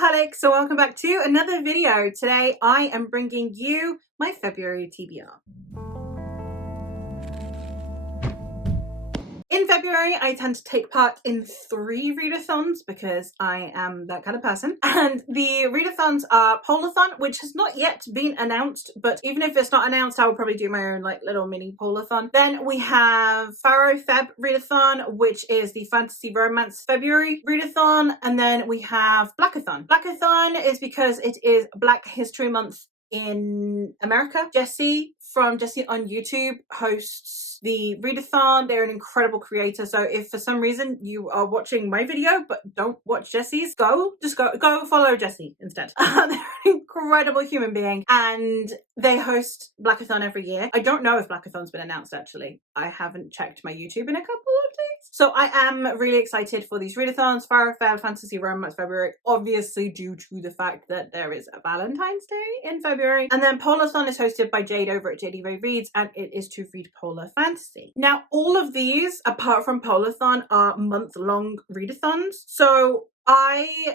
Readaholics, so welcome back to another video. Today I am bringing you my February TBR. In February, I tend to take part in 3 readathons because I am that kind of person. And the readathons are Polarthon, which has not yet been announced, but even if it's not announced, I will probably do my own like little mini Polarthon. Then we have Fa-Ro-Feb readathon, which is the fantasy romance February readathon. And then we have Blackathon. Blackathon is because it is Black History Month in America. Jesse from Jesse on YouTube hosts the Readathon. They're an incredible creator, so if for some reason you are watching my video but don't watch Jesse's, go follow Jesse instead. They're an incredible human being and they host Blackathon every year. I don't know if Blackathon's been announced actually. I haven't checked my YouTube in a couple of days. So I am really excited for these readathons. Fa-Ro-Feb, Fantasy Romance February, obviously due to the fact that there is a Valentine's Day in February. And then Polarthon is hosted by Jade over at JD Ray Reads, and it is to read polar fantasy. Now, all of these, apart from Polarthon, are month-long readathons. So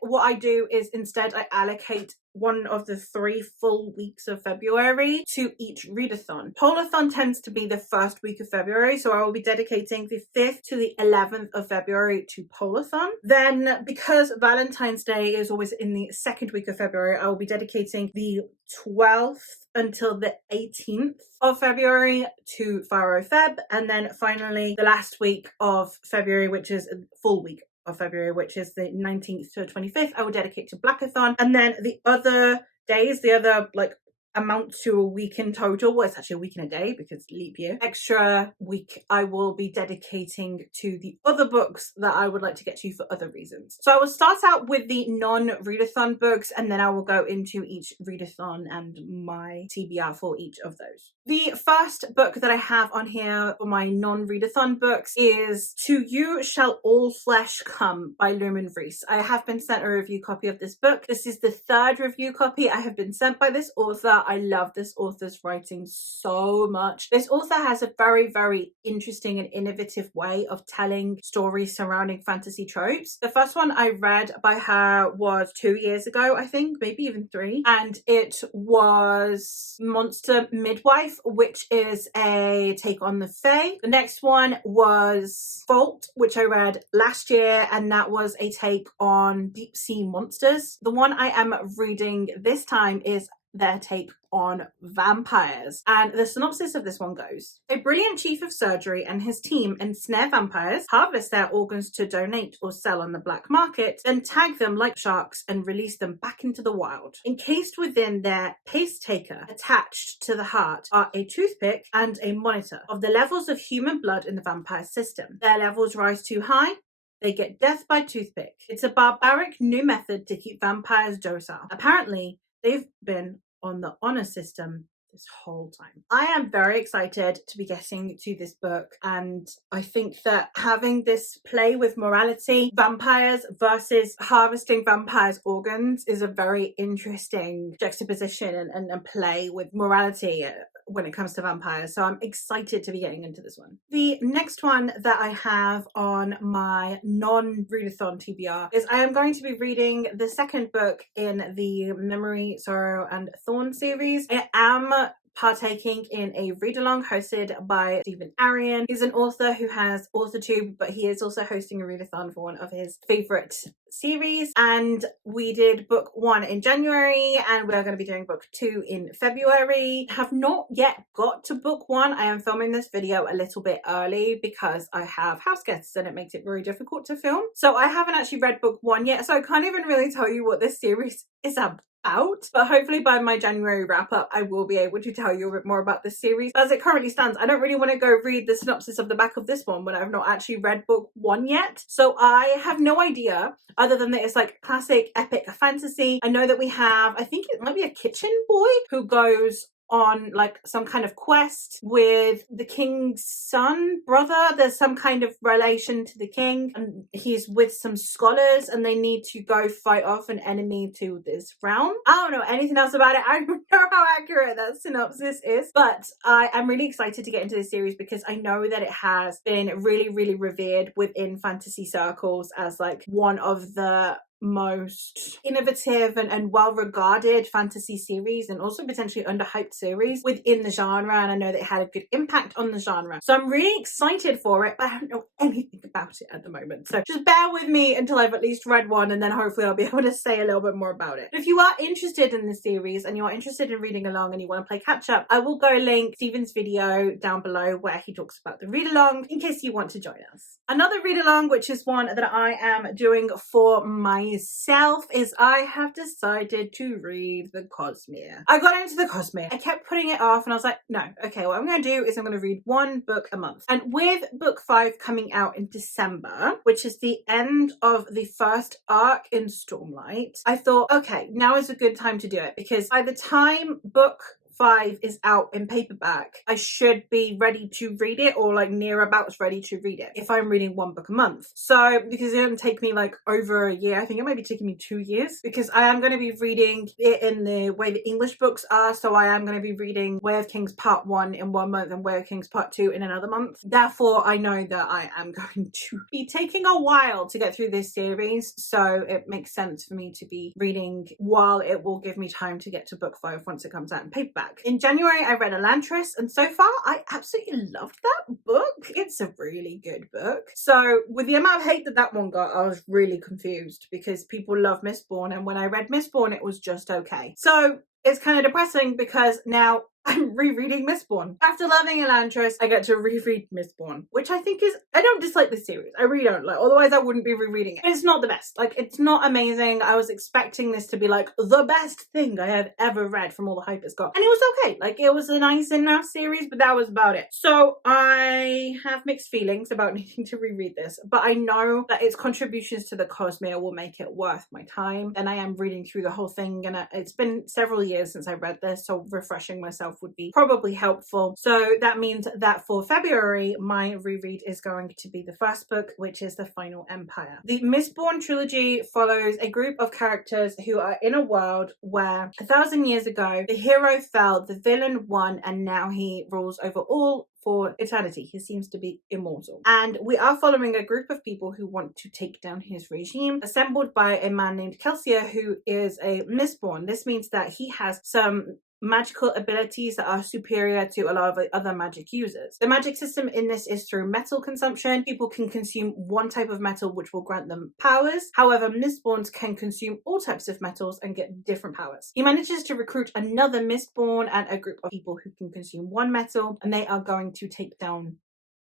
what I do is instead I allocate one of the 3 full weeks of February to each readathon. Polarthon tends to be the first week of February, so I will be dedicating the 5th to the 11th of February to Polarthon. Then, because Valentine's Day is always in the 2nd week of February, I will be dedicating the 12th until the 18th of February to Fa-Ro-Feb, and then finally the last week of February, which is a full week of February, which is the 19th to 25th, I will dedicate to Blackathon. And then the other days, the other like amount to a week in total, well, it's actually a week and a day because leap year, extra week I will be dedicating to the other books that I would like to get to for other reasons. So I will start out with the non-readathon books and then I will go into each readathon and my TBR for each of those. The first book that I have on here for my non-readathon books is To You Shall All Flesh Come by Lumen Reese. I have been sent a review copy of this book. This is the 3rd review copy I have been sent by this author. I love this author's writing so much. This author has a very, very interesting and innovative way of telling stories surrounding fantasy tropes. The first one I read by her was 2 years ago, I think, maybe even 3. And it was Monster Midwife, which is a take on the Fae. The next one was Fault, which I read last year, and that was a take on deep sea monsters. The one I am reading this time is their take on vampires. And the synopsis of this one goes: a brilliant chief of surgery and his team ensnare vampires, harvest their organs to donate or sell on the black market, then tag them like sharks and release them back into the wild. Encased within their paste taker, attached to the heart, are a toothpick and a monitor of the levels of human blood in the vampire system. Their levels rise too high, they get death by toothpick. It's a barbaric new method to keep vampires docile. Apparently, they've been on the honor system this whole time. I am very excited to be getting to this book, and I think that having this play with morality, vampires versus harvesting vampires' organs, is a very interesting juxtaposition and play with morality when it comes to vampires. So I'm excited to be getting into this one. The next one that I have on my non-readathon TBR is I am going to be reading the 2nd book in the Memory, Sorrow and Thorn series. I am partaking in a read-along hosted by Stephen Arion. He's an author who has AuthorTube, but he is also hosting a readathon for one of his favorite series. And we did book 1 in January, and we're going to be doing book 2 in February. I have not yet got to book 1. I am filming this video a little bit early because I have house guests and it makes it very difficult to film. So I haven't actually read book 1 yet, so I can't even really tell you what this series is about. But hopefully by my January wrap up I will be able to tell you a bit more about this series. As it currently stands, I don't really want to go read the synopsis of the back of this one when I've not actually read book 1 yet, so I have no idea other than that it's like classic epic fantasy. I know that we have, I think it might be a kitchen boy who goes on like some kind of quest with the king's son, brother. There's some kind of relation to the king, and he's with some scholars and they need to go fight off an enemy to this realm. I don't know anything else about it. I don't know how accurate that synopsis is, but I am really excited to get into this series because I know that it has been really, really revered within fantasy circles as like one of the most innovative and well-regarded fantasy series, and also potentially underhyped series within the genre, and I know that it had a good impact on the genre. So I'm really excited for it, but I don't know anything about it at the moment. So just bear with me until I've at least read one, and then hopefully I'll be able to say a little bit more about it. If you are interested in this series and you are interested in reading along and you want to play catch up, I will go link Stephen's video down below where he talks about the read along in case you want to join us. Another read along, which is one that I am doing for myself, is I have decided to read the Cosmere. I got into the Cosmere. I kept putting it off and I was like, no, okay, what I'm going to do is I'm going to read one book a month. And with book 5 coming out in December, which is the end of the first arc in Stormlight, I thought, okay, now is a good time to do it, because by the time book 5 is out in paperback, I should be ready to read it, or like near about ready to read it, if I'm reading one book a month. So because it didn't take me like over a year, I think it might be taking me 2 years, because I am going to be reading it in the way the English books are. So I am going to be reading Way of Kings Part 1 in 1 month and Way of Kings Part 2 in another month. Therefore, I know that I am going to be taking a while to get through this series, so it makes sense for me to be reading while it will give me time to get to book 5 once it comes out in paperback. In January, I read Elantris, and so far, I absolutely loved that book. It's a really good book. So with the amount of hate that that one got, I was really confused, because people love Mistborn, and when I read Mistborn, it was just okay. So it's kind of depressing, because now I'm rereading Mistborn. After loving Elantris, I get to reread Mistborn, which I think is, I don't dislike the series. I really don't. Like, otherwise I wouldn't be rereading it. But it's not the best. Like, it's not amazing. I was expecting this to be like the best thing I have ever read from all the hype it's got. And it was okay. Like, it was a nice enough series, but that was about it. So I have mixed feelings about needing to reread this, but I know that its contributions to the Cosmere will make it worth my time. And I am reading through the whole thing, and it's been several years since I read this, so refreshing myself would be probably helpful. So that means that for February, my reread is going to be the first book, which is The Final Empire. The Mistborn trilogy follows a group of characters who are in a world where 1,000 years ago, the hero fell, the villain won, and now he rules over all for eternity. He seems to be immortal. And we are following a group of people who want to take down his regime, assembled by a man named Kelsier, who is a Mistborn. This means that he has some magical abilities that are superior to a lot of other magic users. The magic system in this is through metal consumption. People can consume one type of metal, which will grant them powers. However, Mistborns can consume all types of metals and get different powers. He manages to recruit another Mistborn and a group of people who can consume one metal, and they are going to take down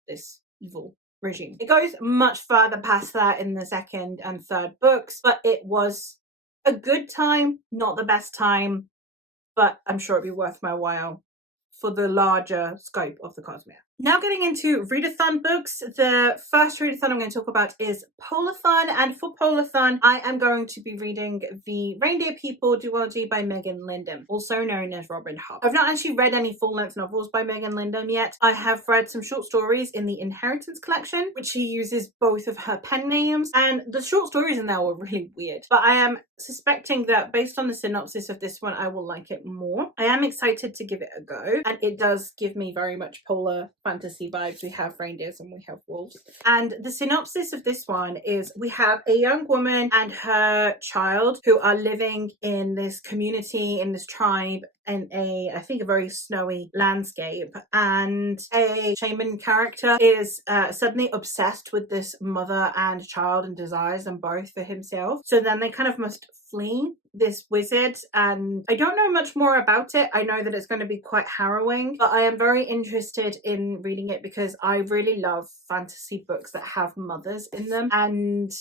this evil regime. It goes much further past that in the second and third books, but it was a good time, not the best time, but I'm sure it'd be worth my while for the larger scope of the Cosmere. Now getting into readathon books, the first readathon I'm going to talk about is Polarthon, and for Polarthon, I am going to be reading the Reindeer People duology by Megan Lindham, also known as Robin Hobb. I've not actually read any full-length novels by Megan Lindham yet. I have read some short stories in the Inheritance collection, which she uses both of her pen names, and the short stories in there were really weird, but I am suspecting that based on the synopsis of this one, I will like it more. I am excited to give it a go, and it does give me very much polar fantasy vibes. We have reindeers and we have wolves. And the synopsis of this one is we have a young woman and her child who are living in this community, in this tribe, in I think a very snowy landscape, and a shaman character is suddenly obsessed with this mother and child and desires them both for himself. So then they kind of must flee this wizard, and I don't know much more about it. I know that it's going to be quite harrowing, but I am very interested in reading it because I really love fantasy books that have mothers in them, and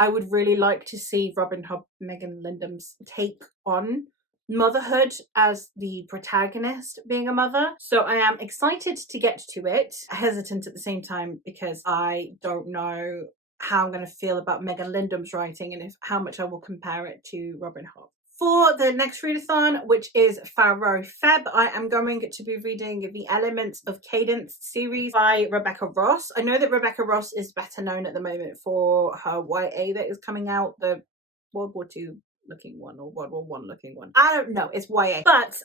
I would really like to see Robin Hobb, Megan Lindham's take on motherhood as the protagonist being a mother. So I am excited to get to it, hesitant at the same time because I don't know how I'm going to feel about Megan Lindham's writing and how much I will compare it to Robin Hobb. For the next readathon, which is Fa-Ro-Feb, I am going to be reading the Elements of Cadence series by Rebecca Ross. I know that Rebecca Ross is better known at the moment for her YA that is coming out, the World War II looking one or World War One looking one. I don't know, it's YA. But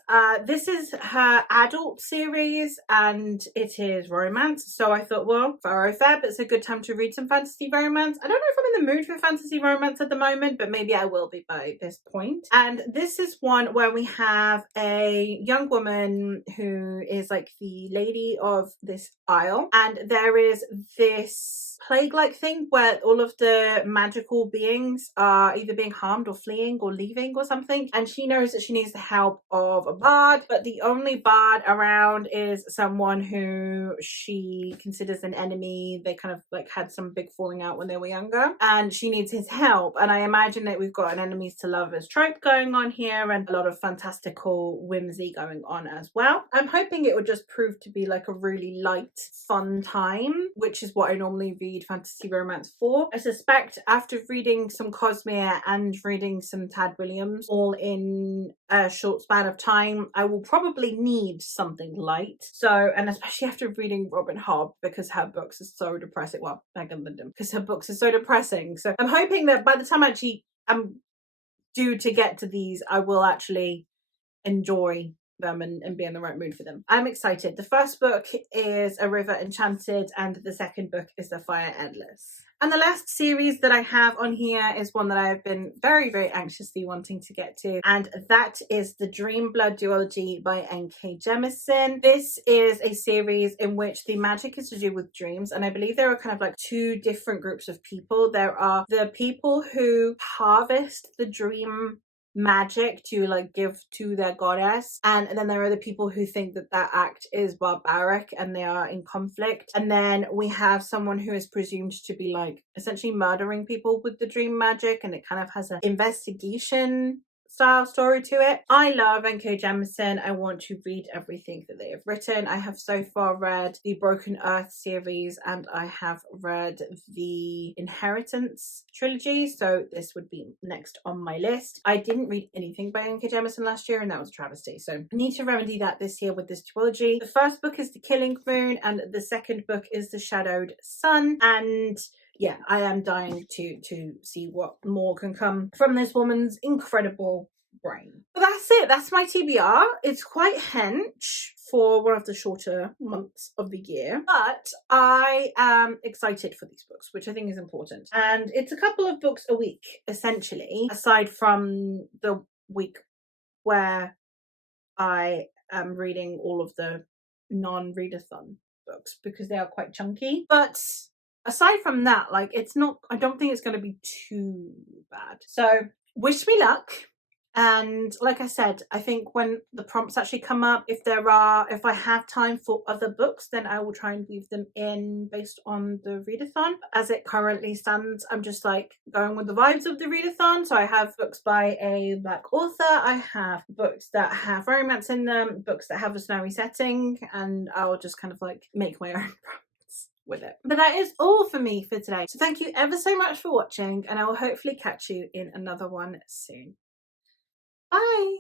this is her adult series and it is romance. So I thought, well, FaRo-Feb, it's a good time to read some fantasy romance. I don't know if I'm in the mood for fantasy romance at the moment, but maybe I will be by this point. And this is one where we have a young woman who is like the lady of this isle, and there is this plague-like thing where all of the magical beings are either being harmed or fleeing or leaving or something, and she knows that she needs the help of a bard, but the only bard around is someone who she considers an enemy. They kind of like had some big falling out when they were younger, and she needs his help. And I imagine that we've got an enemies to lovers trope going on here and a lot of fantastical whimsy going on as well. I'm hoping it would just prove to be like a really light, fun time, which is what I normally read fantasy romance for. I suspect after reading some Cosmere and reading some Tad Williams all in a short span of time, I will probably need something light. So, and especially after reading Robin Hobb, because her books are so depressing. Well, Megan Lindham, because her books are so depressing. So I'm hoping that by the time I'm due to get to these, I will actually enjoy them and be in the right mood for them. I'm excited. The first book is A River Enchanted and the second book is The Fire Endless. And the last series that I have on here is one that I've been very, very anxiously wanting to get to, and that is the Dream Blood duology by N.K. Jemisin. This is a series in which the magic is to do with dreams, and I believe there are kind of like two different groups of people. There are the people who harvest the dream magic to like give to their goddess, and then there are the people who think that that act is barbaric and they are in conflict, and then we have someone who is presumed to be like essentially murdering people with the dream magic, and it kind of has an investigation style story to it. I love N.K. Jemisin. I want to read everything that they have written. I have so far read the Broken Earth series and I have read the Inheritance trilogy, so this would be next on my list. I didn't read anything by N.K. Jemisin last year and that was a travesty, so I need to remedy that this year with this duology. The first book is The Killing Moon and the second book is The Shadowed Sun, and yeah, I am dying to see what more can come from this woman's incredible brain. But that's it. That's my TBR. It's quite hench for one of the shorter months of the year, but I am excited for these books, which I think is important. And it's a couple of books a week, essentially, aside from the week where I am reading all of the non-readathon books because they are quite chunky. But aside from that, like, it's not, I don't think it's going to be too bad. So wish me luck. And like I said, I think when the prompts actually come up, if I have time for other books, then I will try and weave them in based on the readathon. As it currently stands, I'm just like going with the vibes of the readathon. So I have books by a Black author, I have books that have romance in them, books that have a snowy setting, and I'll just kind of like make my own prompts with it. But that is all for me for today. So thank you ever so much for watching, and I will hopefully catch you in another one soon. Bye!